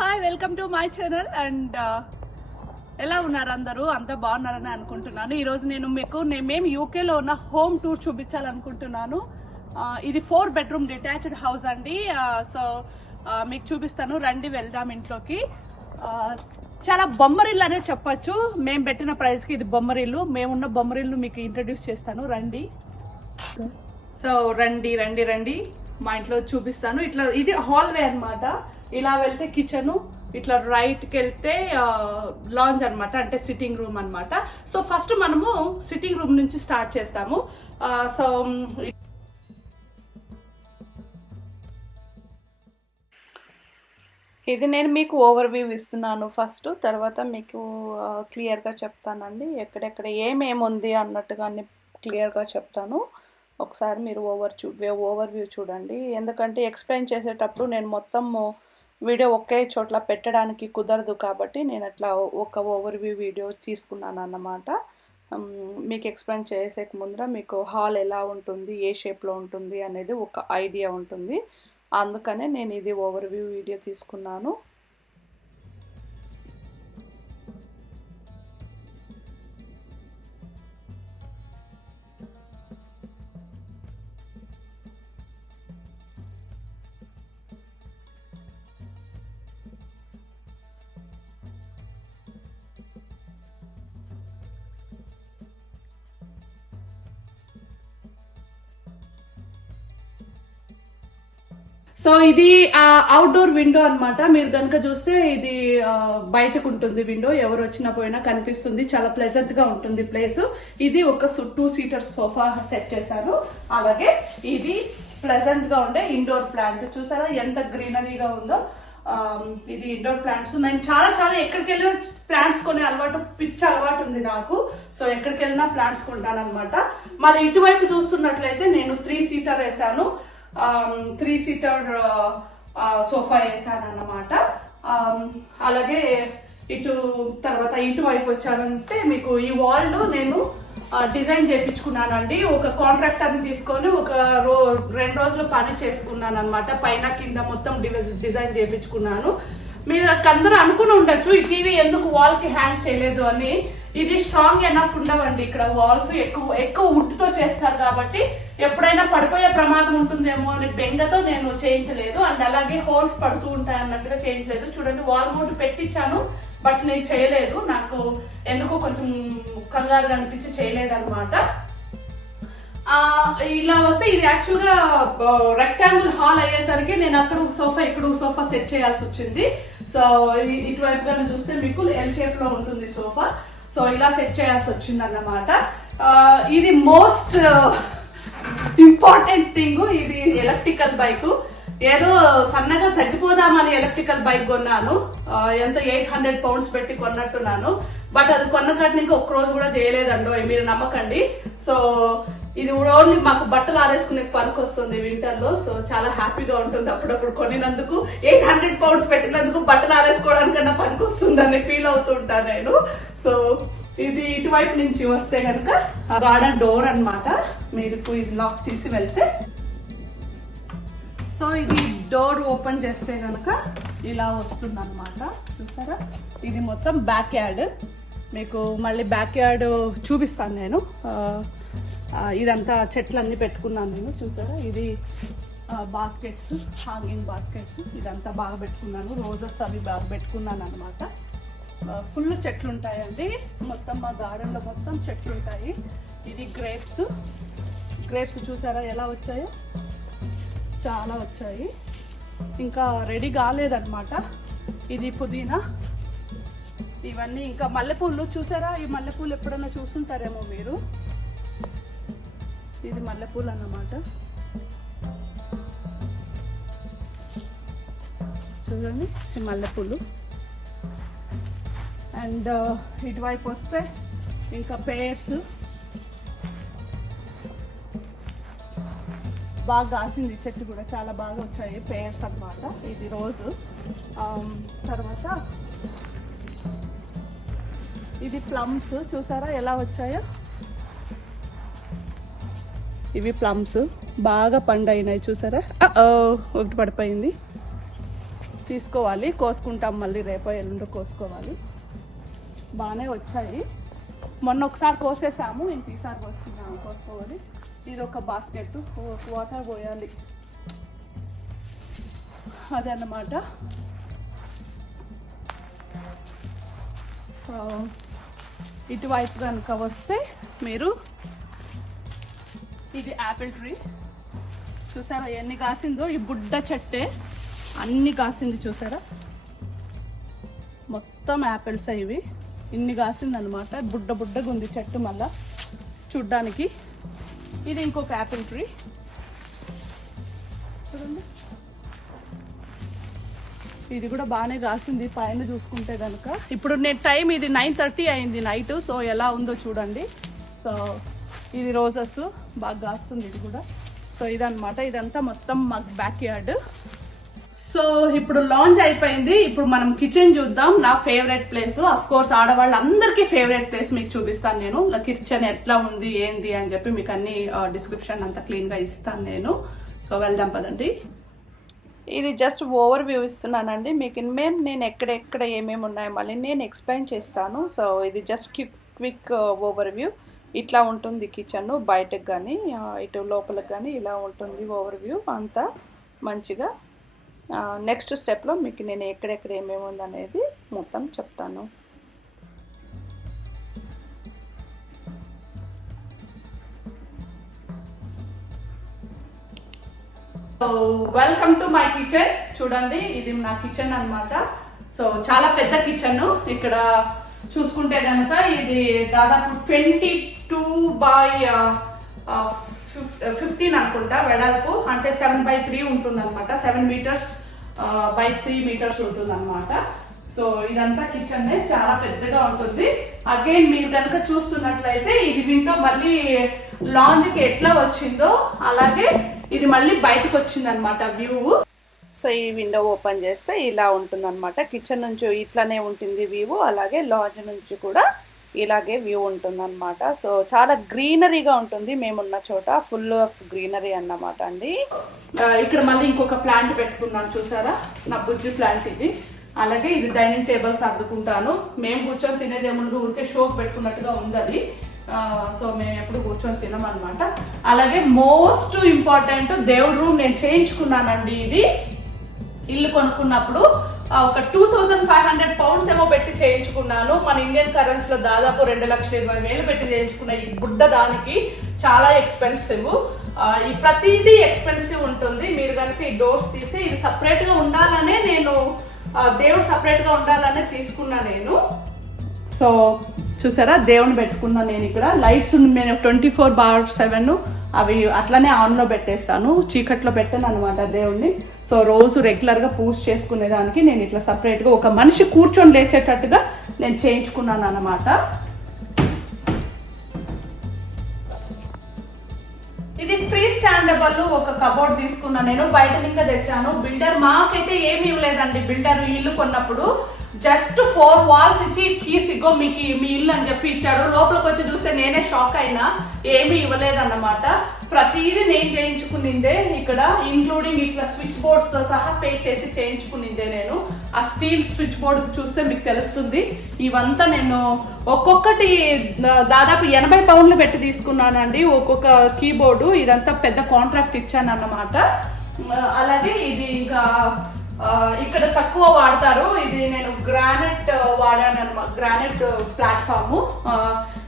Hi welcome to my channel and ఎలా ఉన్నారు అందరూ? అంతా బాగున్నారని అనుకుంటున్నాను. ఈరోజు నేను మీకు మేము యూకేలో ఉన్న హోమ్ టూర్ చూపించాలనుకుంటున్నాను. ఇది 4 bedroom డిటాచ్డ్ హౌస్ అండి. సో మీకు చూపిస్తాను, రండి వెళ్దాం ఇంట్లోకి. చాలా బొమ్మరిల్లు అనే చెప్పచ్చు. మేము పెట్టిన ప్రైస్కి ఇది బొమ్మరిల్లు. మేమున్న బొమ్మరిల్లు మీకు ఇంట్రడ్యూస్ చేస్తాను, రండి. సో రండి రండి రండి మా ఇంట్లో చూపిస్తాను. ఇట్లా ఇది హాల్వే అన్నమాట. ఇలా వెళ్తే కిచెను, ఇట్లా రైట్కి వెళ్తే లాంజ్ అనమాట, అంటే సిట్టింగ్ రూమ్ అనమాట. సో ఫస్ట్ మనము సిట్టింగ్ రూమ్ నుంచి స్టార్ట్ చేస్తాము. సో ఇది నేను మీకు ఓవర్ వ్యూ ఇస్తున్నాను ఫస్ట్, తర్వాత మీకు క్లియర్గా చెప్తానండి. ఎక్కడెక్కడ ఏమేమి ఉంది అన్నట్టుగా అన్ని క్లియర్గా చెప్తాను. ఒకసారి మీరు ఓవర్ వ్యూ చూడండి. ఎందుకంటే ఎక్స్ప్లెయిన్ చేసేటప్పుడు నేను మొత్తం వీడియో ఒకే చోట్ల పెట్టడానికి కుదరదు, కాబట్టి నేను అట్లా ఒక ఓవర్ వ్యూ వీడియో తీసుకున్నాను అన్నమాట. మీకు ఎక్స్ప్లెయిన్ చేసే ముందర మీకు హాల్ ఎలా ఉంటుంది, ఏ షేప్లో ఉంటుంది అనేది ఒక ఐడియా ఉంటుంది. అందుకనే నేను ఇది ఓవర్ వ్యూ వీడియో తీసుకున్నాను. సో ఇది అవుట్డోర్ విండో అన్నమాట. మీరు కనుక చూస్తే ఇది బయటకు ఉంటుంది విండో. ఎవరు వచ్చినా పోయినా కనిపిస్తుంది. చాలా ప్లెజెంట్ గా ఉంటుంది ప్లేస్. ఇది ఒక 2 seater సోఫా సెట్ చేశాను. అలాగే ఇది ప్లెజెంట్ గా ఉండే ఇండోర్ ప్లాంట్ చూసారా ఎంత గ్రీనరీగా ఉందో. ఇది ఇండోర్ ప్లాంట్స్. నేను చాలా ఎక్కడికి వెళ్ళినా ప్లాంట్స్ కొనే అలవాటు, పిచ్చి అలవాటు ఉంది నాకు. సో ఎక్కడికి వెళ్ళినా ప్లాంట్స్ కొంటాను అనమాట. మరి ఇటువైపు చూస్తున్నట్లయితే నేను 3 seater వేసాను. 3 seater సోఫా వేసాను అన్నమాట. అలాగే తర్వాత ఇటువైపు వచ్చానంటే మీకు ఈ వాల్ నేను డిజైన్ చేయించుకున్నానండి. ఒక కాంట్రాక్టర్ని తీసుకొని ఒక 2 రోజులు పని చేసుకున్నాను అనమాట. పైన కింద మొత్తం డిజైన్ చేయించుకున్నాను. మీరు అందరూ అనుకుని ఉండొచ్చు ఈ టీవీ ఎందుకు వాల్ కి హ్యాంగ్ చేయలేదు అని. ఇది స్ట్రాంగ్ ఎనఫ్ ఉండవండి. ఇక్కడ వాల్స్ ఎక్కువ వుడ్తో చేస్తారు కాబట్టి ఎప్పుడైనా పడిపోయే ప్రమాదం ఉంటుందేమో అని బెంగతో నేను చేయించలేదు. అండ్ అలాగే హోల్స్ పడుతూ ఉంటాయి అన్నట్టుగా చేయించలేదు. చూడండి, వాల్ మౌంట్ పెట్టించాను, బట్ నేను చేయలేదు. నాకు ఎందుకో కొంచెం కంగారుగా అనిపించి చేయలేదు అనమాట. ఇలా వస్తే ఇది యాక్చువల్ గా రెక్టాంగిల్ హాల్ అయ్యేసరికి నేను అక్కడ సోఫా ఇక్కడ సోఫా సెట్ చేయాల్సి వచ్చింది. సో ఇటువైపుగా చూస్తే మీకు ఎల్ షేప్ లో ఉంటుంది సోఫా. సో ఇలా సెట్ చేయాల్సి వచ్చింది అన్నమాట. ఇది మోస్ట్ ఇంపార్టెంట్ థింగ్. ఇది ఎలక్ట్రికల్ బైక్. ఏదో సన్నగా తగ్గిపోదామని ఎలక్ట్రికల్ బైక్ కొన్నాను. ఎంత 800 pounds పెట్టి కొన్నట్టున్నాను. బట్ అది కొన్నకాటిని ఇంకా ఒక్క రోజు కూడా చేయలేదండో, మీరు నమ్మకండి. సో ఇది ఓన్లీ మాకు బట్టలు ఆరేసుకునే పనికి వస్తుంది వింటర్ లో. సో చాలా హ్యాపీగా ఉంటుంది అప్పుడప్పుడు కొనినందుకు. 800 pounds పెట్టినందుకు బట్టలు ఆరేసుకోవడానికన్నా పనికి వస్తుంది అని ఫీల్ అవుతుంటా నేను. సో ఇది ఇటువైపు నుంచి వస్తే కనుక గార్డెన్ డోర్ అన్నమాట. మీరు ఇది లాక్ తీసి వెళ్తే, సో ఇది డోర్ ఓపెన్ చేస్తే కనుక ఇలా వస్తుంది అనమాట. చూసారా, ఇది మొత్తం బ్యాక్ యార్డ్. మీకు మళ్ళీ బ్యాక్ యార్డ్ చూపిస్తాను నేను. ఇదంతా చెట్లన్నీ పెట్టుకున్నాను నేను. చూసారా, ఇది బాస్కెట్స్, హాంగింగ్ బాస్కెట్స్, ఇదంతా బాగా పెట్టుకున్నాను. రోజెస్ అవి బాగా పెట్టుకున్నాను అనమాట. ఫుల్ చెట్లు ఉంటాయండి మొత్తం మా గార్డెన్లో, మొత్తం చెట్లు ఉంటాయి. ఇది గ్రేప్స్ చూసారా ఎలా వచ్చాయో, చాలా వచ్చాయి. ఇంకా రెడీ కాలేదన్నమాట. ఇది పుదీనా, ఇవన్నీ. ఇంకా మల్లెపూలు చూసారా, ఈ మల్లెపూలు ఎప్పుడైనా చూస్తుంటారేమో మీరు. ఇది మల్లెపూలు అన్నమాట. చూడండి, ఈ మల్లెపూలు. అండ్ ఇటువైపు వస్తే ఇంకా పేర్స్ బాగా కాసింది చెట్టు కూడా, చాలా బాగా వచ్చాయి పేర్స్ అన్నమాట. ఇది రోజు. తర్వాత ఇది ప్లమ్స్ చూసారా ఎలా వచ్చాయో. ఇవి ప్లమ్స్ బాగా పండైనాయి చూసారా. ఒకటి పడిపోయింది. తీసుకోవాలి, కోసుకుంటాం మళ్ళీ రేపో ఎల్లుండో కోసుకోవాలి. బాగానే వచ్చాయి, మొన్న ఒకసారి కోసేసాము, ఇంక ఈసారి కోసుకోవాలి. ఇది ఒక బాస్కెట్, వాటర్ పోయాలి, అదే అన్నమాట. సో ఇటువైపు కనుక వస్తే మీరు ఇది యాపిల్ ట్రీ చూసారా ఎన్ని కాసిందో, ఈ బుడ్డ చెట్టే అన్ని కాసింది చూసారా, మొత్తం యాపిల్స్ ఇవి, ఇన్ని కాసింది అనమాట. బుడ్డగా ఉంది చెట్టు మళ్ళా చూడ్డానికి. ఇది ఇంకొక యాపిల్ ట్రీ చూడండి, ఇది కూడా బాగానే కాసింది పైన చూసుకుంటే కనుక. ఇప్పుడు నేను టైం ఇది 9:30 అయింది నైట్. సో ఎలా ఉందో చూడండి. సో ఇది రోజెస్ బాగా కాస్తుంది ఇది కూడా. సో ఇదన్నమాట, ఇదంతా మొత్తం మాకు బ్యాక్ యార్డ్. సో ఇప్పుడు లాంచ్ అయిపోయింది, ఇప్పుడు మనం కిచెన్ చూద్దాం. నా ఫేవరెట్ ప్లేస్, అఫ్ కోర్స్ ఆడవాళ్ళందరికీ ఫేవరెట్ ప్లేస్ మీకు చూపిస్తాను నేను. కిచెన్ ఎట్లా ఉంది ఏంది అని చెప్పి మీకు అన్ని డిస్క్రిప్షన్ అంతా క్లీన్ గా ఇస్తాను నేను. సో వెళ్దాం పదండి. ఇది జస్ట్ ఓవర్ వ్యూ ఇస్తున్నానండి మీకు. నేను ఎక్కడెక్కడ ఏమేమి ఉన్నాయో మళ్ళీ నేను ఎక్స్ప్లెయిన్ చేస్తాను. సో ఇది జస్ట్ క్విక్ ఓవర్ వ్యూ. ఇట్లా ఉంటుంది కిచెన్, బయటకు కానీ ఇటు లోపలికి కానీ ఇలా ఉంటుంది ఓవర్ వ్యూ అంతా మంచిగా. నెక్స్ట్ స్టెప్లో మీకు నేను ఎక్కడెక్కడ ఏమేమి ఉందనేది మొత్తం చెప్తాను. So welcome to my kitchen. చూడండి ఇది నా కిచెన్ అన్నమాట. సో చాలా పెద్ద కిచెన్. ఇక్కడ చూసుకుంటే కనుక ఇది దాదాపు 22x15 అనుకుంటా వెడల్పు, అంటే 7x3 ఉంటుంది అనమాట. 7 meters by 3 meters ఉంటుంది అనమాట. సో ఇదంతా కిచెన్ చాలా పెద్దగా ఉంటుంది. అగైన్ మీరు కనుక చూస్తున్నట్లయితే ఇది విండో మళ్ళీ లాంజ్కి ఎట్లా వచ్చిందో అలాగే ఇది మళ్ళీ బయటకు వచ్చింది అనమాట వ్యూ. సో ఈ విండో ఓపెన్ చేస్తే ఇలా ఉంటుంది అనమాట. కిచెన్ నుంచి ఇట్లానే ఉంటుంది వ్యూ, అలాగే లాంజ్ నుంచి కూడా ఇలాగే వ్యూ ఉంటుంది అనమాట. సో చాలా గ్రీనరీగా ఉంటుంది, మేమున్న చోట ఫుల్ ఆఫ్ గ్రీనరీ అన్నమాట అండి. ఇక్కడ మళ్ళీ ఇంకొక ప్లాంట్ పెట్టుకున్నాను చూసారా, నా బుజ్జి ప్లాంట్ ఇది. అలాగే ఇది డైనింగ్ టేబుల్ సర్దుకుంటాను. మేము కూర్చొని తినేదేముందు, ఊరికే షోకి పెట్టుకున్నట్టుగా ఉంది అది. సో మేము ఎప్పుడు కూర్చొని తినమన్నమాట. అలాగే మోస్ట్ ఇంపార్టెంట్ దేవుడు రూమ్ నేను చేయించుకున్నానండి. ఇది ఇల్లు కొనుక్కున్నప్పుడు ఒక 2500 pounds ఏమో పెట్టి చేయించుకున్నాను. మన ఇండియన్ కరెన్సీలో దాదాపు 2,20,000 పెట్టి చేయించుకున్న ఈ బుడ్డ దానికి చాలా ఎక్స్పెన్సివ్. ఈ ప్రతిదీ ఎక్స్పెన్సివ్ ఉంటుంది. మీరు కనుక ఈ డోర్స్ తీసి ఇది సపరేట్ గా ఉండాలనే నేను, దేవుడు సపరేట్ గా ఉండాలనే తీసుకున్నా నేను. సో చూసారా దేవుని పెట్టుకున్నా నేను. ఇక్కడ లైట్స్ నేను 24/7 అవి అట్లనే ఆన్లో పెట్టేస్తాను, చీకట్లో పెట్టాను అనమాట దేవుణ్ణి. సో రోజు రెగ్యులర్గా పూజ చేసుకునేదానికి నేను ఇట్లా సపరేట్గా ఒక మనిషి కూర్చొని లేచేటట్టుగా నేను చేయించుకున్నాను అనమాట. ఇది ఫ్రీ స్టాండబుల్ ఒక కబోర్డ్ తీసుకున్నా నేను, బయట ఇంకా తెచ్చాను. బిల్డర్ మాకైతే ఏమి ఇవ్వలేదండి. బిల్డర్ ఇల్లు కొన్నప్పుడు జస్ట్ 4 walls ఇచ్చి కీస్ ఇగో మీకు మీ ఇల్లు అని చెప్పి ఇచ్చాడు. లోపలికి వచ్చి చూస్తే నేనే షాక్ అయినా, ఏమీ ఇవ్వలేదన్నమాట. ప్రతిదీ నేను చేయించుకునిందే ఇక్కడ, ఇంక్లూడింగ్ ఇట్లా స్విచ్ బోర్డ్స్ తో సహా పే చేసి చేయించుకునిందే నేను. ఆ స్టీల్ స్విచ్ బోర్డ్ చూస్తే మీకు తెలుస్తుంది. ఇవంతా నేను ఒక్కొక్కటి దాదాపు 80 pounds పెట్టి తీసుకున్నానండి ఒక్కొక్క కీబోర్డు. ఇదంతా పెద్ద కాంట్రాక్ట్ ఇచ్చాను అన్నమాట. అలాగే ఇది ఇంకా ఇక్కడ తక్కువ వాడతారు, ఇది నేను గ్రానైట్ వాడాను అనమాట. Granite platform.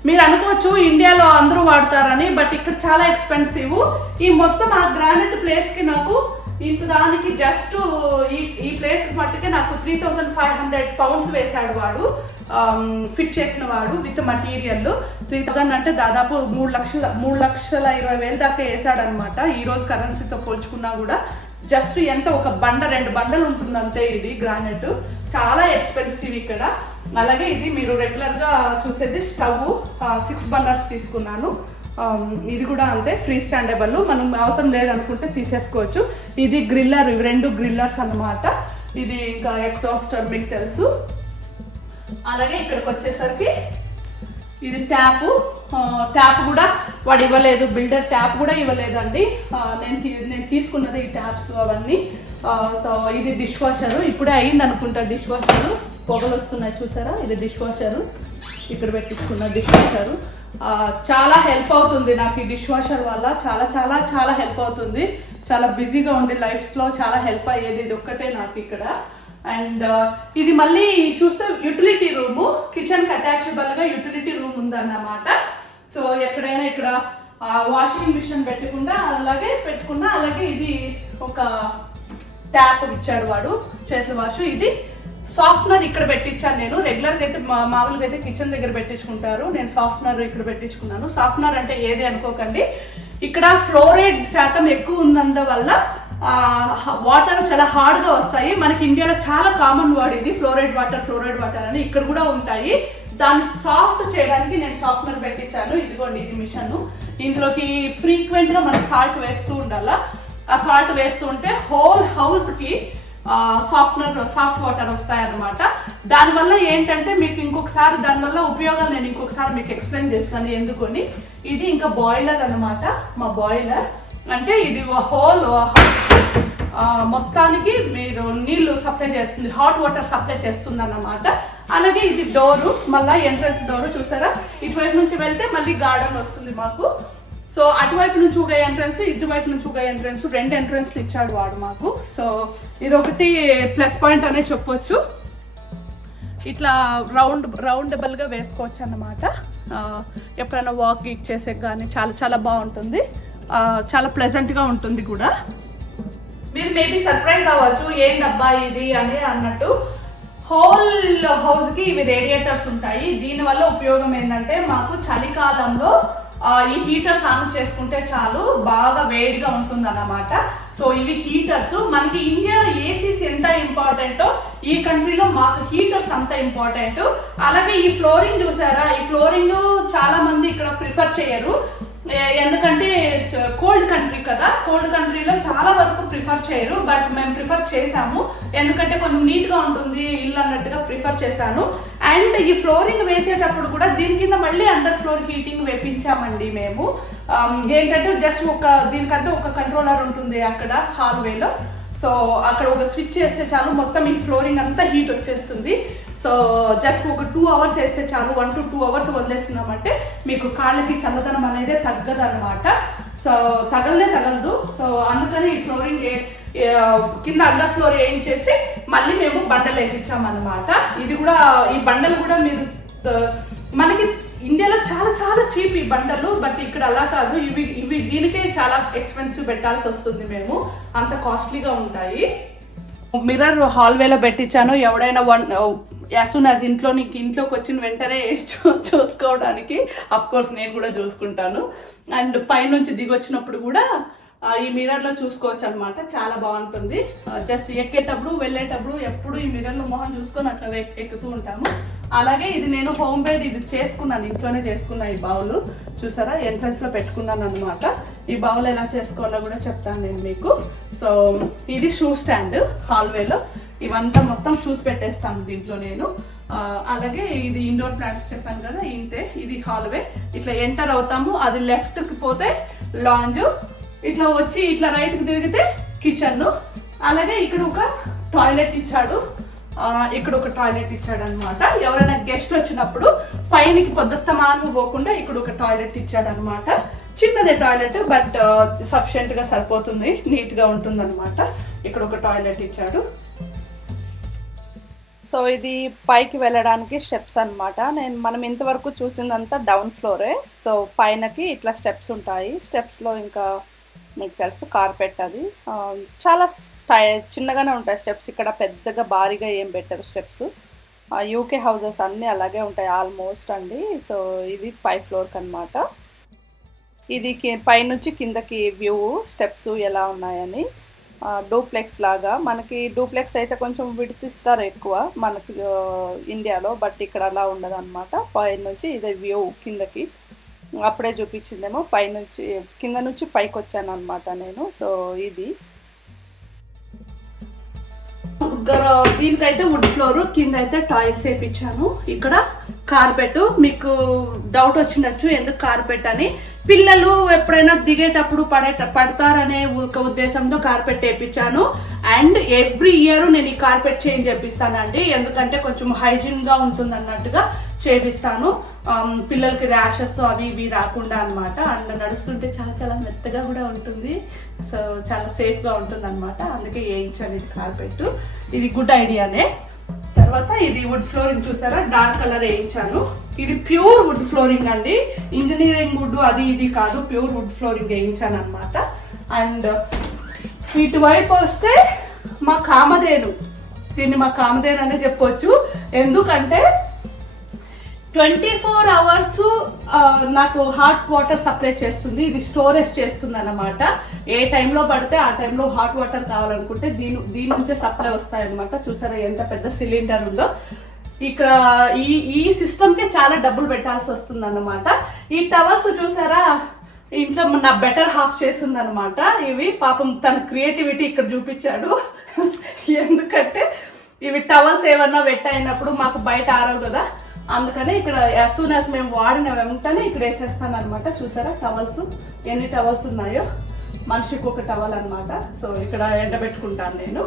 మీరు అనుకోవచ్చు ఇండియాలో అందరూ వాడతారని, బట్ ఇక్కడ చాలా ఎక్స్పెన్సివ్. ఈ మొత్తం ఆ గ్రానైట్ ప్లేస్ కి నాకు ఇంత దానికి జస్ట్ ఈ ప్లేస్ మట్టుకే నాకు 3,500 pounds వేశాడు వాడు, ఫిట్ చేసిన వాడు విత్ మటీరియల్. 3,000 అంటే దాదాపు 3,20,000 దాకా వేసాడు అనమాట. ఈ రోజు కరెన్సీతో పోల్చుకున్నా కూడా జస్ట్ ఎంత ఒక బండ 2 బండలు ఉంటుంది అంతే. ఇది గ్రానైట్ చాలా ఎక్స్పెన్సివ్ ఇక్కడ. అలాగే ఇది మీరు రెగ్యులర్ గా చూసేది స్టవ్ 6 burners తీసుకున్నాను. ఇది కూడా అంతే ఫ్రీ స్టాండబుల్, మనం అవసరం లేదనుకుంటే తీసేసుకోవచ్చు. ఇది గ్రిల్లర్, ఇవి 2 గ్రిల్లర్స్ అన్నమాట. ఇది ఇంకా ఎగ్జాస్టర్ మీకు తెలుసు. అలాగే ఇక్కడికి వచ్చేసరికి ఇది ట్యాప్ ట్యాప్ కూడా వాడు ఇవ్వలేదు, బిల్డర్ ట్యాప్ కూడా ఇవ్వలేదండి. నేను తీసుకున్నది ఈ ట్యాప్స్ అవన్నీ. సో ఇది డిష్ వాషర్, ఇప్పుడే అయింది అనుకుంటా డిష్ వాషర్. పొగలు వస్తున్నాయి చూసారా, ఇది డిష్ వాషర్. ఇక్కడ పెట్టించుకున్న డిష్ వాషర్ చాలా హెల్ప్ అవుతుంది నాకు. ఈ డిష్ వాషర్ వల్ల చాలా చాలా చాలా హెల్ప్ అవుతుంది. చాలా బిజీగా ఉండే లైఫ్స్లో చాలా హెల్ప్ అయ్యేది ఇది ఒక్కటే నాకు ఇక్కడ. అండ్ ఇది మళ్ళీ చూస్తే యూటిలిటీ రూము, కిచెన్కి అటాచబుల్గా యూటిలిటీ రూమ్ ఉందన్నమాట. సో ఎక్కడైనా ఇక్కడ వాషింగ్ మిషన్ పెట్టుకున్నా అలాగే ఇది ఒక ట్యాప్ ఇచ్చాడు వాడు, చేతుల వాష్. ఇది సాఫ్ట్నర్ ఇక్కడ పెట్టించాను నేను. రెగ్యులర్గా అయితే మామూలుగా అయితే కిచెన్ దగ్గర పెట్టించుకుంటారు, నేను సాఫ్ట్నర్ ఇక్కడ పెట్టించుకున్నాను. సాఫ్ట్నర్ అంటే ఏది అనుకోకండి, ఇక్కడ ఫ్లోరైడ్ శాతం ఎక్కువ ఉన్నందువల్ల వాటర్ చాలా హార్డ్గా వస్తాయి. మనకి ఇండియాలో చాలా కామన్ వర్డ్ ఇది, ఫ్లోరైడ్ వాటర్ అని. ఇక్కడ కూడా ఉంటాయి. దాన్ని సాఫ్ట్ చేయడానికి నేను సాఫ్ట్నర్ పెట్టించాను. ఇదిగోండి ఇది మిషన్. ఇందులోకి ఫ్రీక్వెంట్గా మనం సాల్ట్ వేస్తూ ఉండాలా. ఆ సాల్ట్ వేస్తూ ఉంటే హోల్ హౌస్కి సాఫ్ట్ వాటర్ వస్తాయి అన్నమాట. దానివల్ల ఏంటంటే మీకు ఇంకొకసారి దానివల్ల ఉపయోగాలు నేను ఇంకొకసారి మీకు ఎక్స్ప్లెయిన్ చేస్తాను ఎందుకని. ఇది ఇంకా బాయిలర్ అన్నమాట, మా బాయిలర్. అంటే ఇది హోల్ మొత్తానికి మీరు నీళ్లు సప్లై చేస్తుంది, హాట్ వాటర్ సప్లై చేస్తుంది అన్నమాట. అలాగే ఇది డోరు, మళ్ళీ ఎంట్రన్స్ డోరు చూసారా, ఇటువైపు నుంచి వెళ్తే మళ్ళీ గార్డెన్ వస్తుంది మాకు. సో అటువైపు నుంచి ఒక ఎంట్రన్స్, ఇటువైపు నుంచి ఒక ఎంట్రన్స్, 2 ఎంట్రన్స్లు ఇచ్చాడు వాడు మాకు. సో ఇది ఒకటి ప్లస్ పాయింట్ అనే చెప్పొచ్చు. ఇట్లా రౌండబుల్గా వేసుకోవచ్చు అన్నమాట. ఎప్పుడైనా వాక్ చేసే కానీ చాలా చాలా బాగుంటుంది, చాలా ప్లెజెంట్గా ఉంటుంది కూడా. మీరు మేబీ సర్ప్రైజ్ అవ్వచ్చు, ఏంటబ్బా ఇది అని అన్నట్టు. హోల్ హౌస్కి ఇవి రేడియేటర్స్ ఉంటాయి. దీనివల్ల ఉపయోగం ఏంటంటే మాకు చలికాలంలో ఈ హీటర్స్ ఆన్ చేసుకుంటే చాలు, బాగా వేడిగా ఉంటుంది అన్నమాట. సో ఇవి హీటర్స్. మనకి ఇండియాలో ఏసీస్ ఎంత ఇంపార్టెంటో ఈ కంట్రీలో మాకు హీటర్స్ అంత ఇంపార్టెంట్. అలాగే ఈ ఫ్లోరింగ్ చూసారా, ఈ ఫ్లోరింగ్ చాలా మంది ఇక్కడ ప్రిఫర్ చేయరు, ఎందుకంటే కోల్డ్ కంట్రీ కదా. కోల్డ్ కంట్రీలో చాలా వరకు ప్రిఫర్ చేయరు, బట్ మేము ప్రిఫర్ చేసాము ఎందుకంటే కొంచెం నీట్గా ఉంటుంది ఇల్లు అన్నట్టుగా ప్రిఫర్ చేశాను. అండ్ ఈ ఫ్లోరింగ్ వేసేటప్పుడు కూడా దీని కింద మళ్ళీ అండర్ ఫ్లోర్ హీటింగ్ వేపించామండి మేము. ఏంటంటే జస్ట్ దీనికంటే ఒక కంట్రోలర్ ఉంటుంది అక్కడ హాల్వేలో. సో అక్కడ ఒక స్విచ్ చేస్తే చాలు, మొత్తం ఈ ఫ్లోరింగ్ అంతా హీట్ వచ్చేస్తుంది. సో జస్ట్ ఒక 2 hours వేస్తే చాలు, 1 to 2 hours వదిలేస్తున్నామంటే మీకు కాళ్ళకి చల్లదనం అనేది తగ్గదు అనమాట. సో తగలదు. సో అందుకని ఈ ఫ్లోరింగ్ కింద అండర్ ఫ్లోర్ వేయించేసి మళ్ళీ మేము బండలు వేయించామన్నమాట. ఇది కూడా, ఈ బండలు కూడా మీరు మనకి ఇండియాలో చాలా చాలా చీప్ ఈ బండలు, బట్ ఇక్కడ అలా కాదు. ఇవి దీనికే చాలా ఎక్స్పెన్సివ్ పెట్టాల్సి వస్తుంది, మేము అంత కాస్ట్లీగా ఉంటాయి. మిర్రర్ హాల్వేలో పెట్టించాను, ఎవడైనా యాజ్ సూన్ యాజ్ ఇంట్లోకి వచ్చిన వెంటనే చూసుకోవడానికి. అఫ్ కోర్స్ నేను కూడా చూసుకుంటాను. అండ్ పైనుంచి దిగొచ్చినప్పుడు కూడా ఈ మిర్రర్లో చూసుకోవచ్చు అనమాట, చాలా బాగుంటుంది. జస్ట్ ఎక్కేటప్పుడు వెళ్ళేటప్పుడు ఎప్పుడు ఈ మిర్రర్లో మొహం చూసుకొని అట్లా ఎక్కుతూ ఉంటాము. అలాగే ఇది నేను హోమ్ మేడ్ ఇది చేసుకున్నాను, ఇంట్లోనే చేసుకున్నాను. ఈ బౌల్ చూసారా, ఎంట్రన్స్లో పెట్టుకున్నాను అనమాట. ఈ బౌల్ ఎలా చేసుకోవాలో కూడా చెప్తాను నేను మీకు. సో ఇది షూ స్టాండ్ హాల్వేలో, ఇవంతా మొత్తం షూస్ పెట్టేస్తాను దీంట్లో నేను. అలాగే ఇది ఇండోర్ ప్లాంట్స్ చెప్పాను కదా, ఇంతే. ఇది హాల్వే, ఇట్లా ఎంటర్ అవుతాము. అది లెఫ్ట్కి పోతే లాంజ్, ఇట్లా వచ్చి ఇట్లా రైట్కి తిరిగితే కిచెన్. అలాగే ఇక్కడ ఒక టాయిలెట్ ఇచ్చాడు, ఇక్కడ ఒక టాయిలెట్ ఇచ్చాడు అనమాట. ఎవరైనా గెస్ట్ వచ్చినప్పుడు పైనకి పొద్దుస్తమానం పోకుండా ఇక్కడ ఒక టాయిలెట్ ఇచ్చాడు అనమాట. చిన్నదే టాయిలెట్, బట్ సఫిషియెంట్గా సరిపోతుంది, నీట్గా ఉంటుంది అనమాట. ఇక్కడ ఒక టాయిలెట్ ఇచ్చాడు. సో ఇది పైకి వెళ్ళడానికి స్టెప్స్ అనమాట. మనం ఇంతవరకు చూసిందంతా డౌన్ ఫ్లోరే. సో పైనకి ఇట్లా స్టెప్స్ ఉంటాయి. స్టెప్స్లో ఇంకా మీకు తెలుసు కార్పెట్, అది చాలా చిన్నగానే ఉంటాయి స్టెప్స్. ఇక్కడ పెద్దగా భారీగా ఏం పెట్టారు స్టెప్స్. యూకే హౌజెస్ అన్నీ అలాగే ఉంటాయి ఆల్మోస్ట్ అండి. సో ఇది 5th ఫ్లోర్కి అనమాట. ఇది పైనుంచి కిందకి వ్యూ, స్టెప్స్ ఎలా ఉన్నాయని. డూప్లెక్స్ లాగా, మనకి డూప్లెక్స్ అయితే కొంచెం విడితిస్తారు ఎక్కువ మనకి ఇండియాలో, బట్ ఇక్కడ అలా ఉండదు అనమాట. పైనుంచి ఇదే వ్యూ కిందకి, అప్పుడే చూపించిందేమో. పైనుంచి కింద నుంచి పైకి వచ్చాను అనమాట నేను. సో ఇది దీనికైతే వుడ్ ఫ్లోర్, కింద అయితే టైల్స్ వేయించాను. ఇక్కడ కార్పెట్. మీకు డౌట్ వచ్చిండొచ్చు ఎందుకు కార్పెట్ అని. పిల్లలు ఎప్పుడైనా దిగేటప్పుడు పడతారనే ఒక ఉద్దేశంతో కార్పెట్ వేయించాను. అండ్ ఎవ్రీ ఇయర్ నేను ఈ కార్పెట్ చేంజ్ చేపిస్తానండి, ఎందుకంటే కొంచెం హైజీన్ గా ఉంటుంది అన్నట్టుగా చేపిస్తాను. పిల్లలకి ర్యాషెస్ అవి ఇవి రాకుండా అనమాట. అండ్ నడుస్తుంటే చాలా చాలా మెత్తగా కూడా ఉంటుంది, సో చాలా సేఫ్ గా ఉంటుంది అనమాట. అందుకే వేయించాను ఇది కార్పెట్. ఇది గుడ్ ఐడియానే. తర్వాత ఇది వుడ్ ఫ్లోరింగ్ చూసారా, డార్క్ కలర్ వేయించాను. ఇది ప్యూర్ వుడ్ ఫ్లోరింగ్ అండి, ఇంజనీరింగ్ వుడ్ అది ఇది కాదు, ప్యూర్ వుడ్ ఫ్లోరింగ్ వేయించాను అనమాట. అండ్ ఇటువైపు వస్తే మా కామధేను, దీన్ని మా కామధేను అనే చెప్పొచ్చు. ఎందుకంటే 24 hours నాకు హాట్ వాటర్ సప్లై చేస్తుంది. ఇది స్టోరేజ్ చేస్తుంది అన్నమాట. ఏ టైంలో పడితే ఆ టైంలో హాట్ వాటర్ కావాలనుకుంటే దీని నుంచే సప్లై వస్తాయి అనమాట. చూసారా ఎంత పెద్ద సిలిండర్ ఉందో. ఇక్కడ ఈ సిస్టమ్ కే చాలా డబ్బులు పెట్టాల్సి వస్తుంది అన్నమాట. ఈ టవర్స్ చూసారా, ఇంట్లో నా బెటర్ హాఫ్ చేస్తుంది అనమాట. ఇవి పాపం తన క్రియేటివిటీ ఇక్కడ చూపించాడు. ఎందుకంటే ఇవి టవర్స్ ఏమన్నా వెట్టయినప్పుడు మాకు బయట ఆరవు కదా, అందుకని ఇక్కడ యాజ్ సూన్ యాజ్ మేము వాడిన వెంటనే ఇక్కడ వేసేస్తాను అనమాట. చూసారా టవల్స్ ఎన్ని టవల్స్ ఉన్నాయో, మనిషికి ఒక టవల్ అనమాట. సో ఇక్కడ ఎండబెట్టుకుంటాను నేను.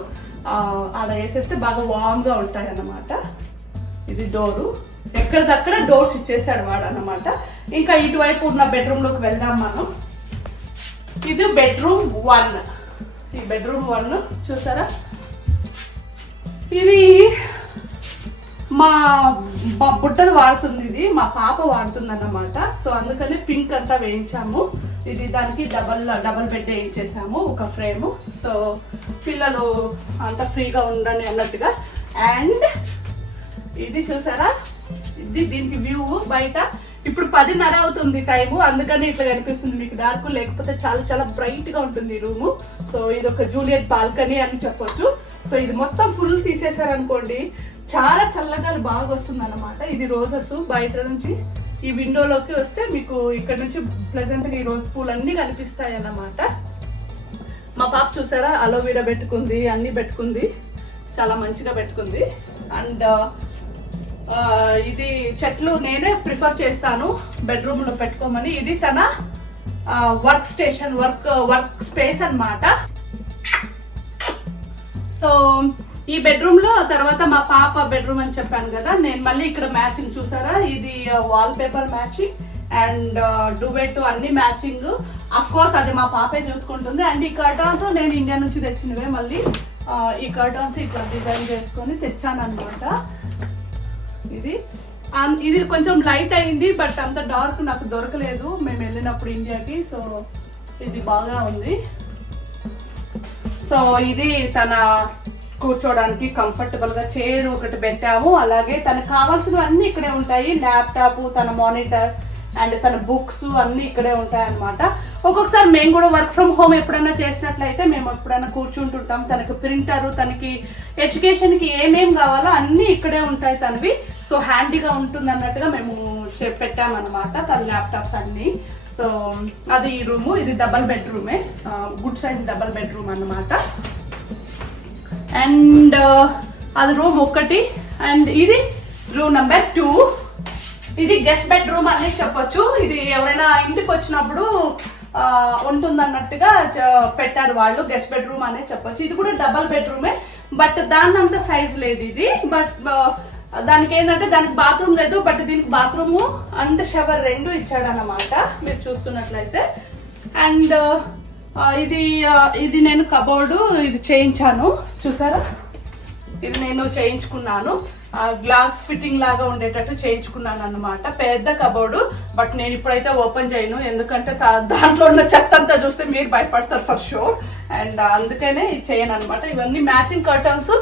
ఆడ వేసేస్తే బాగా వామ్ గా ఉంటాయి అన్నమాట. ఇది డోరు, ఎక్కడిదక్కడ డోర్స్ ఇచ్చేసాడు వాడు అనమాట. ఇంకా ఇటువైపు ఉన్న బెడ్రూమ్ లోకి వెళ్దాం మనం. ఇది బెడ్రూమ్ 1. ఈ బెడ్రూమ్ 1 చూసారా, ఇది మా బుట్టలు వాడుతుంది, ఇది మా పాప వాడుతుంది అన్నమాట. సో అందుకని పింక్ అంతా వేయించాము. ఇది దానికి డబల్ బెడ్ వేయించేసాము, ఒక ఫ్రేమ్. సో పిల్లలు అంతా ఫ్రీగా ఉండని అన్నట్టుగా. అండ్ ఇది చూసారా, ఇది దీనికి వ్యూ బయట. ఇప్పుడు 10:30 అవుతుంది టైము, అందుకని ఇట్లా కనిపిస్తుంది మీకు డార్క్, లేకపోతే చాలా చాలా బ్రైట్ గా ఉంటుంది ఈ రూము. సో ఇది ఒక జూలియట్ బాల్కనీ అని చెప్పొచ్చు. సో ఇది మొత్తం ఫుల్ తీసేసారనుకోండి, చాలా చల్లగా బాగా వస్తుంది అన్నమాట. ఇది రోజెస్ బయట నుంచి ఈ విండోలోకి వస్తే మీకు ఇక్కడ నుంచి ప్లెజెంట్ గా ఈ రోజ్ పూలు అన్ని కనిపిస్తాయి అన్నమాట. మా పాప చూసారా అలోవీరా పెట్టుకుంది, అన్ని పెట్టుకుంది, చాలా మంచిగా పెట్టుకుంది. అండ్ ఇది చెట్లు నేనే ప్రిఫర్ చేస్తాను బెడ్రూమ్ లో పెట్టుకోమని. ఇది తన వర్క్ స్టేషన్, వర్క్ స్పేస్ అన్నమాట. సో ఈ బెడ్రూమ్ లో తర్వాత మా పాప బెడ్రూమ్ అని చెప్పాను కదా, నేను మళ్ళీ ఇక్కడ మ్యాచింగ్ చూసారా, ఇది wall paper matching and duet అన్ని మ్యాచింగ్. అఫ్ కోర్స్ అది మా పాపే చూసుకుంటుంది. అండ్ ఈ కర్టాన్స్ నేను ఇండియా నుంచి తెచ్చినవే. మళ్ళీ ఈ కర్టాన్స్ ఇట్లా డిజైన్ చేసుకొని తెచ్చాను అనమాట. ఇది కొంచెం లైట్ అయింది, బట్ అంత డార్క్ నాకు దొరకలేదు మేము వెళ్ళినప్పుడు ఇండియాకి. సో ఇది బాగా ఉంది. సో ఇది తన కూర్చోడానికి కంఫర్టబుల్ గా చైర్ ఒకటి పెట్టాము. అలాగే తనకు కావాల్సినవన్నీ ఇక్కడే ఉంటాయి, ల్యాప్టాప్, తన మానిటర్ అండ్ తన బుక్స్ అన్ని ఇక్కడే ఉంటాయి అన్నమాట. ఒక్కొక్కసారి మేము కూడా వర్క్ ఫ్రమ్ హోమ్ ఎప్పుడైనా చేసినట్లయితే మేము ఎప్పుడైనా కూర్చుంటుంటాం. తనకి ప్రింటర్, తనకి ఎడ్యుకేషన్ కి ఏమేం కావాలో అన్ని ఇక్కడే ఉంటాయి తనవి. సో హ్యాండీగా ఉంటుంది అన్నట్టుగా మేము పెట్టామన్నమాట తన ల్యాప్టాప్స్ అన్ని. సో అది ఈ రూము. ఇది డబల్ బెడ్రూమే, గుడ్ సైజ్ డబల్ బెడ్రూమ్ అన్నమాట. అండ్ అది రూమ్ 1. అండ్ ఇది రూమ్ నెంబర్ 2. ఇది గెస్ట్ బెడ్రూమ్ అని చెప్పొచ్చు. ఇది ఎవరైనా ఇంటికి వచ్చినప్పుడు ఉంటుందన్నట్టుగా పెట్టారు వాళ్ళు, గెస్ట్ బెడ్రూమ్ అనే చెప్పొచ్చు. ఇది కూడా డబల్ బెడ్రూమే, బట్ దాని అంత సైజ్ లేదు ఇది. బట్ దానికి ఏంటంటే దానికి బాత్రూమ్ లేదు, బట్ దీనికి బాత్రూమ్ అండ్ షవర్ 2 ఇచ్చాడు అన్నమాట మీరు చూస్తున్నట్లయితే. అండ్ ఇది నేను కబోర్డు ఇది చేయించాను చూసారా, ఇది నేను చేయించుకున్నాను. గ్లాస్ ఫిట్టింగ్ లాగా ఉండేటట్టు చేయించుకున్నాను అన్నమాట. పెద్ద కబోర్డు, బట్ నేను ఇప్పుడైతే ఓపెన్ చేయను, ఎందుకంటే దాంట్లో ఉన్న చెత్త అంతా చూస్తే మీరు భయపడతారు ఫర్ షూర్. అండ్ అందుకనే ఇది చేయను అనమాట. ఇవన్నీ matching curtains,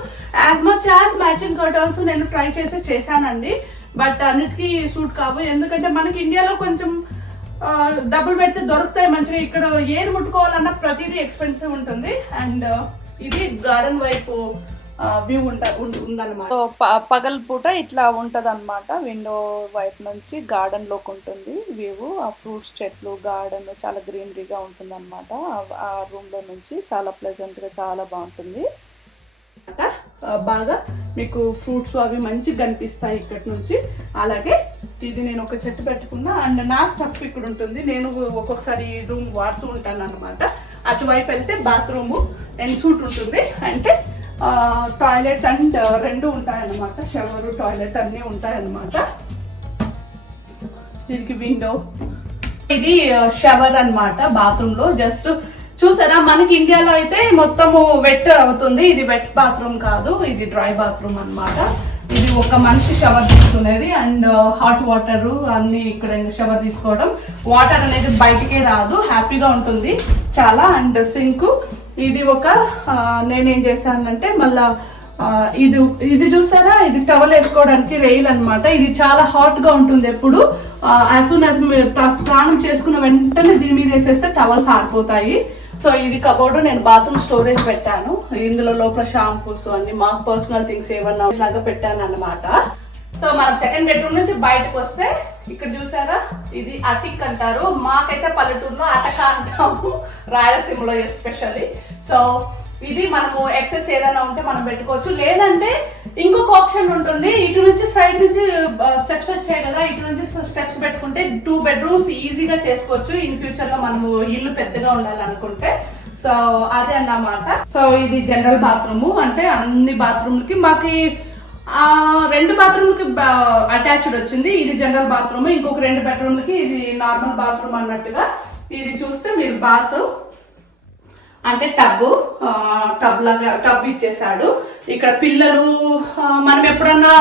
as much as matching curtains నేను ట్రై చేశానండి, బట్ అన్నిటికీ సూట్ కావు. ఎందుకంటే మనకి ఇండియాలో కొంచెం డబ్బులు పెడితే దొరుకుతాయి మంచిగా, ఇక్కడ ఏది ముట్టుకోవాలన్నా ప్రతిదీ ఎక్స్పెన్సివ్ ఉంటుంది. అండ్ ఇది గార్డెన్ వైపు వ్యూ ఉందన్నమాట. పగల పూట ఇట్లా ఉంటది అనమాట, విండో వైపు నుంచి గార్డెన్ లోకి ఉంటుంది వ్యూ. ఆ ఫ్రూట్స్ చెట్లు, గార్డెన్ చాలా గ్రీనరీగా ఉంటుంది అనమాట. ఆ రూమ్ లో నుంచి చాలా ప్లెజెంట్ గా చాలా బాగుంటుంది. బాగా మీకు ఫ్రూట్స్ అవి మంచిగా కనిపిస్తాయి ఇక్కడ నుంచి. అలాగే ఇది నేను ఒక చెట్టు పెట్టుకున్నా అండ్ నా స్టఫ్ ఇక్కడ ఉంటుంది. నేను ఒక్కొక్కసారి ఈ రూమ్ వాడుతూ ఉంటాను అనమాట. అటువైపు వెళ్తే బాత్రూము అండ్ సూట్ ఉంటుంది, అంటే టాయిలెట్ అండ్ రెండు ఉంటాయన్నమాట. షవర్ టాయిలెట్ అన్నీ ఉంటాయన్నమాట. దీనికి విండో, ఇది షవర్ అన్నమాట. బాత్రూమ్ లో జస్ట్ చూసారా, మనకి ఇండియాలో అయితే మొత్తము వెట్ అవుతుంది, ఇది వెట్ బాత్రూమ్ కాదు, ఇది డ్రై బాత్రూమ్ అన్నమాట. ఇది ఒక మనిషి షవర్ తీసుకునేది అండ్ హాట్ వాటర్ అన్ని ఇక్కడ షవర్ తీసుకోవడం. వాటర్ అనేది బయటికే రాదు, హ్యాపీగా ఉంటుంది చాలా. అండ్ సింక్, ఇది ఒక నేనేం చేశానంటే మళ్ళా ఇది చూసారా, ఇది టవల్ వేసుకోవడానికి రెయిల్ అన్నమాట. ఇది చాలా హాట్ గా ఉంటుంది ఎప్పుడు. యాజ్ సూన్ యాజ్ స్నానం చేసుకున్న వెంటనే దీని మీద వేసేస్తే టవల్స్ ఆరిపోతాయి. సో ఇది కబోర్డ్, నేను బాత్రూమ్ స్టోరేజ్ పెట్టాను. ఇందులో లోపల షాంపూస్ అన్ని మా పర్సనల్ థింగ్స్ ఏమన్నా లాగా పెట్టాను అన్నమాట. సో మనం సెకండ్ బెడ్రూమ్ నుంచి బయటకు వస్తే ఇక్కడ చూసారా, ఇది అటిక్ అంటారు, మాకైతే పల్లెటూరులో అటక అంటాము, రాయలసీమలో ఎస్పెషల్లీ. సో ఇది మనము ఎక్సెస్ ఏదైనా ఉంటే మనం పెట్టుకోవచ్చు. లేదంటే ఇంకొక ఆప్షన్ ఉంటుంది, ఇటు నుంచి సైడ్ నుంచి స్టెప్స్ వచ్చాయి కదా, ఇటు నుంచి స్టెప్స్ పెట్టుకుంటే 2 bedrooms ఈజీగా చేసుకోవచ్చు ఇన్ ఫ్యూచర్ లో మనము ఇల్లు పెద్దగా ఉండాలనుకుంటే. సో అదే అన్నమాట. సో ఇది జనరల్ బాత్రూమ్, అంటే అన్ని బాత్రూమ్ కి మాకి 2 బాత్రూమ్ కి అటాచ్డ్ వచ్చింది. ఇది జనరల్ బాత్రూమ్, ఇంకొక 2 bedroomలకి ఇది నార్మల్ బాత్రూమ్ అన్నట్టుగా. ఇది చూస్తే మీరు బాత్ అంటే టబ్ లాగా టబ్ ఇచ్చేసాడు. ఇక్కడ పిల్లలు మనం ఎప్పుడన్నా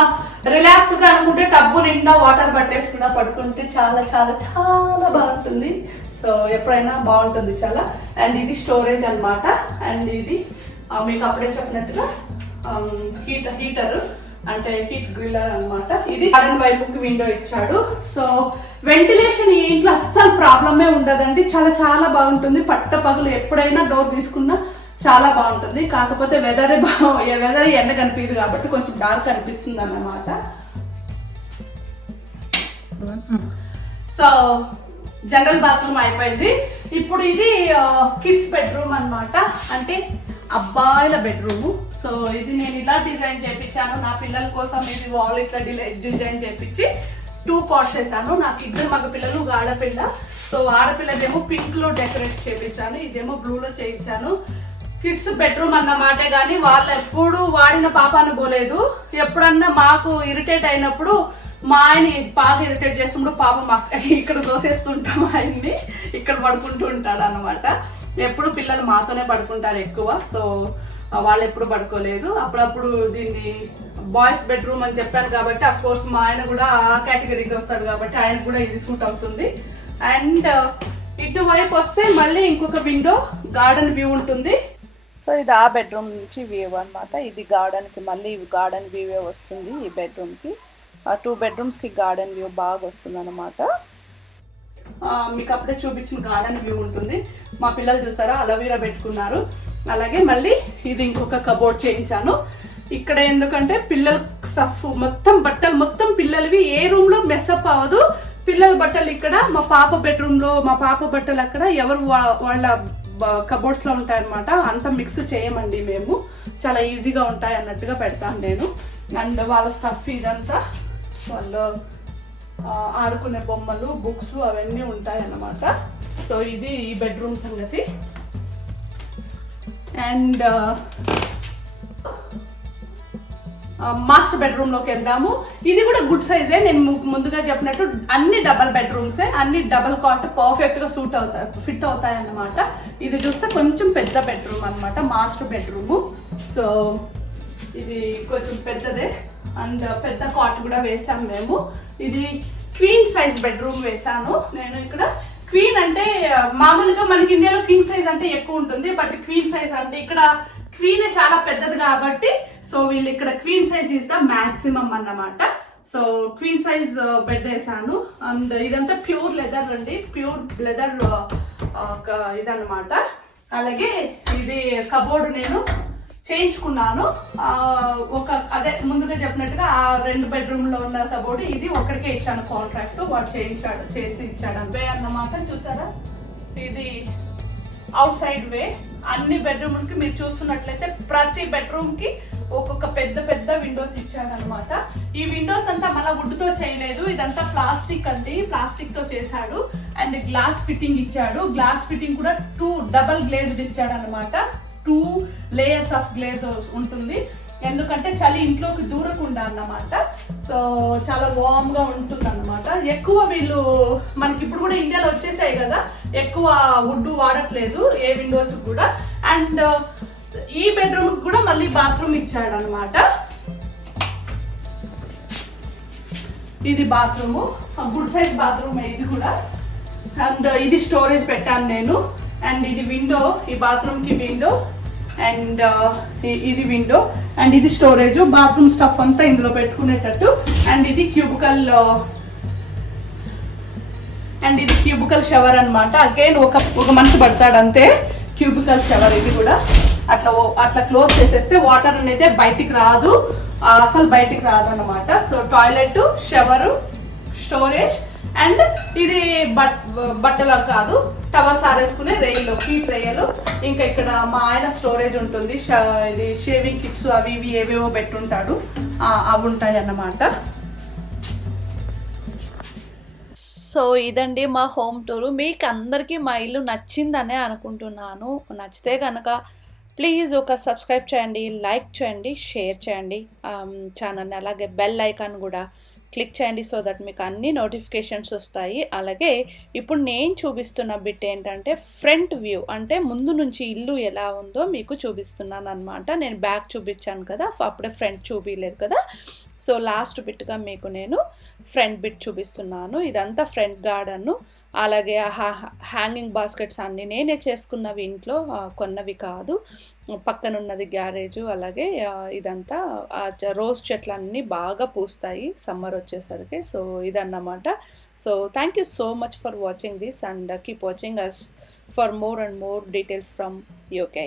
రిలాక్స్ గా అనుకుంటే టబ్బు నిండా వాటర్ పట్టేసుకున్నా పడుకుంటే చాలా చాలా చాలా బాగుంటుంది. సో ఎప్పుడైనా బాగుంటుంది చాలా. అండ్ ఇది స్టోరేజ్ అన్నమాట. అండ్ ఇది మీకు అప్పుడే చెప్పినట్టుగా హీటర్ అంటే హీట్ గ్రిల్లర్ అన్నమాట. ఇది గార్డెన్ వైపుకి విండో ఇచ్చాడు. సో వెంటిలేషన్ ఈ ఇంట్లో అస్సలు ప్రాబ్లమే ఉండదండి, చాలా చాలా బాగుంటుంది. పట్ట పగులు ఎప్పుడైనా డోర్ తీసుకున్నా చాలా బాగుంటుంది. కాకపోతే వెదర్ ఎండ కనిపించదు కాబట్టి కొంచెం డార్క్ అనిపిస్తుంది అన్నమాట. సో జనరల్ బాత్రూమ్ అయిపోయింది. ఇప్పుడు ఇది కిడ్స్ బెడ్రూమ్ అన్నమాట, అంటే అబ్బాయిల బెడ్రూమ్. సో ఇది నేను ఇలా డిజైన్ చేయించాను నా పిల్లల కోసం. ఇది వాల్ ఇట్లా డిజైన్ చేయించి 2 cots వేసాను. నాకు 2 మగ పిల్లలు, ఒక ఆడపిల్ల. సో ఆడపిల్లదేమో పింక్ లో డెకరేట్ చేయించాను, ఇదేమో బ్లూ లో చేయించాను. కిడ్స్ బెడ్రూమ్ అన్నమాటే గానీ వాళ్ళు ఎప్పుడు వాడిన పాపాను పోలేదు. ఎప్పుడన్నా మాకు ఇరిటేట్ అయినప్పుడు మా ఆయన బాగా ఇరిటేట్ చేసినప్పుడు పాపం ఇక్కడ దోసేస్తుంటాం, ఆయన్ని ఇక్కడ పడుకుంటూ ఉంటాడు అనమాట. ఎప్పుడు పిల్లలు మాతోనే పడుకుంటారు ఎక్కువ. సో వాళ్ళు ఎప్పుడు పడుకోలేదు. అప్పుడప్పుడు దీన్ని బాయ్స్ బెడ్రూమ్ అని చెప్పాను కాబట్టి అఫ్ కోర్స్ మా ఆయన కూడా ఆ కేటగిరీకి వస్తాడు కాబట్టి ఆయన కూడా ఇది సూట్ అవుతుంది. అండ్ ఇటువైపు వస్తే మళ్ళీ ఇంకొక విండో, గార్డెన్ వ్యూ ఉంటుంది. సో ఇది ఆ బెడ్రూమ్ నుంచి వ్యూ అనమాట. ఇది గార్డెన్కి మళ్ళీ గార్డెన్ వ్యూ వస్తుంది. ఈ బెడ్రూమ్కి 2 bedroomsకి గార్డెన్ వ్యూ బాగా వస్తుంది అనమాట. మీకు అప్పుడే చూపించిన గార్డెన్ వ్యూ ఉంటుంది. మా పిల్లలు చూసారా అలోవీరా పెట్టుకున్నారు. అలాగే మళ్ళీ ఇది ఇంకొక కబోర్డ్ చేయించాను ఇక్కడ. ఎందుకంటే పిల్లల స్టఫ్ మొత్తం బట్టలు మొత్తం పిల్లలవి, ఏ రూమ్ లో మెస్అప్ అవ్వదు. పిల్లల బట్టలు ఇక్కడ, మా పాప బెడ్రూమ్ లో మా పాప బట్టలు అక్కడ, ఎవరు వాళ్ళ కబోర్డ్స్ లో ఉంటాయన్నమాట. అంత మిక్స్ చేయమండి మేము, చాలా ఈజీగా ఉంటాయి అన్నట్టుగా పెడతాను నేను. అండ్ వాళ్ళ స్టఫ్ ఇదంతా వాళ్ళు ఆడుకునే బొమ్మలు, బుక్స్ అవన్నీ ఉంటాయి అన్నమాట. సో ఇది ఈ బెడ్రూమ్ సంగతి. అండ్ మాస్టర్ బెడ్రూమ్ లోకి వెళ్దాము. ఇది కూడా గుడ్ సైజే, నేను ముందుగా చెప్పినట్టు అన్ని డబల్ బెడ్రూమ్సే, అన్ని డబల్ కాట్ పర్ఫెక్ట్ గా ఫిట్ అవుతాయి అన్నమాట. ఇది చూస్తే కొంచెం పెద్ద బెడ్రూమ్ అన్నమాట, మాస్టర్ బెడ్రూమ్. సో ఇది కొంచెం పెద్దదే అండ్ పెద్ద కాట్ కూడా వేసాము మేము. ఇది క్వీన్ సైజ్ బెడ్రూమ్ వేసాను నేను ఇక్కడ. క్వీన్ అంటే మామూలుగా మనకి ఇండియాలో కింగ్ సైజ్ అంటే ఎక్కువ ఉంటుంది, బట్ క్వీన్ సైజ్ అంటే ఇక్కడ క్వీన్ చాలా పెద్దది కాబట్టి సో వీళ్ళు ఇక్కడ queen size is the maximum అన్నమాట. సో క్వీన్ సైజ్ బెడ్ వేసాను. అండ్ ఇదంతా ప్యూర్ లెదర్ అండి, ప్యూర్ లెదర్ ఇదన్నమాట. అలాగే ఇది కబోర్డ్ నేను చేయించుకున్నాను. అదే ముందుగా చెప్పినట్టుగా ఆ 2 bedroom లో ఉన్న కబోర్డ్ ఇది ఒక్కడికే ఇచ్చాను కాంట్రాక్ట్, వాడు చేసి ఇచ్చాడు వే అన్నమాట. చూసారా ఇది అవుట్ సైడ్ వే. అన్ని బెడ్రూమ్లకి మీరు చూస్తున్నట్లయితే ప్రతి బెడ్రూమ్ కి ఒక్కొక్క పెద్ద పెద్ద విండోస్ ఇచ్చాడనమాట. ఈ విండోస్ అంతా మళ్ళీ వుడ్ తో చేయలేదు, ఇదంతా ప్లాస్టిక్ అండి, ప్లాస్టిక్ తో చేశాడు. అండ్ గ్లాస్ ఫిట్టింగ్ ఇచ్చాడు. గ్లాస్ ఫిట్టింగ్ కూడా 2 డబల్ గ్లేజ్డ్ ఇచ్చాడు అనమాట. 2 లేయర్స్ ఆఫ్ గ్లేజ్ ఉంటుంది, ఎందుకంటే చలి ఇంట్లోకి దూరకుండా అన్నమాట. సో చాలా వార్మ్ గా ఉంటుంది అనమాట. ఎక్కువ వీళ్ళు మనకి ఇప్పుడు కూడా ఇండియాలో వచ్చేసాయి కదా, ఎక్కువ వుడ్ వాడట్లేదు ఏ విండోస్ కూడా. అండ్ ఈ బెడ్రూమ్ కూడా మళ్ళీ బాత్రూమ్ ఇచ్చాడు అనమాట. ఇది బాత్రూమ్, గుడ్ సైజ్ బాత్రూమ్ ఇది కూడా. అండ్ ఇది స్టోరేజ్ పెట్టాను నేను. అండ్ ఇది విండో, ఈ బాత్రూమ్ కి విండో. అండ్ ఇది విండో. అండ్ ఇది స్టోరేజ్, బాత్రూమ్ స్టఫ్ అంతా ఇందులో పెట్టుకునేటట్టు. అండ్ ఇది క్యూబికల్, అండ్ ఇది క్యూబికల్ షవర్ అనమాట. అగైన్ ఒక మనిషి పడతాడు అంతే. క్యూబికల్ షవర్ ఇది కూడా అట్లా క్లోజ్ చేసేస్తే వాటర్ అనేది బయటికి రాదు, అసలు బయటికి రాదు అనమాట. So toilet, shower, storage. And ఇది బట్టలు కాదు, టవర్స్ ఆరేసుకునే రేయిలు, హీట్ రేయలు. ఇంకా ఇక్కడ మా ఆయన స్టోరేజ్ ఉంటుంది, ఇది షేవింగ్ కిట్స్ అవి ఇవి ఏవేవో పెట్టుంటాడు, అవి ఉంటాయి అన్నమాట. సో ఇదండి మా హోమ్ టూరు. మీకు అందరికీ మా ఇల్లు నచ్చిందనే అనుకుంటున్నాను. నచ్చితే కనుక ప్లీజ్ ఒక సబ్స్క్రైబ్ చేయండి, లైక్ చేయండి, షేర్ చేయండి ఛానల్ని. అలాగే బెల్ ఐకాన్ కూడా క్లిక్ చేయండి, సో దట్ మీకు అన్ని నోటిఫికేషన్స్ వస్తాయి. అలాగే ఇప్పుడు నేను చూపిస్తున్న బిట్ ఏంటంటే ఫ్రంట్ వ్యూ, అంటే ముందు నుంచి ఇల్లు ఎలా ఉందో మీకు చూపిస్తున్నాను అనమాట. నేను బ్యాక్ చూపించాను కదా, అప్పుడే ఫ్రంట్ చూపించలేదు కదా. సో లాస్ట్ బిట్గా మీకు నేను ఫ్రంట్ బిట్ చూపిస్తున్నాను. ఇదంతా ఫ్రంట్ గార్డెన్. అలాగే హ్యాంగింగ్ బాస్కెట్స్ అన్నీ నేనే చేసుకున్నవి, ఇంట్లో కొన్నవి కాదు. పక్కనున్నది గ్యారేజు. అలాగే ఇదంతా రోజ్ చెట్లు అన్నీ బాగా పూస్తాయి సమ్మర్ వచ్చేసరికి. సో ఇదన్నమాట. So thank you so much for watching this and keep watching us for more and more details from UK.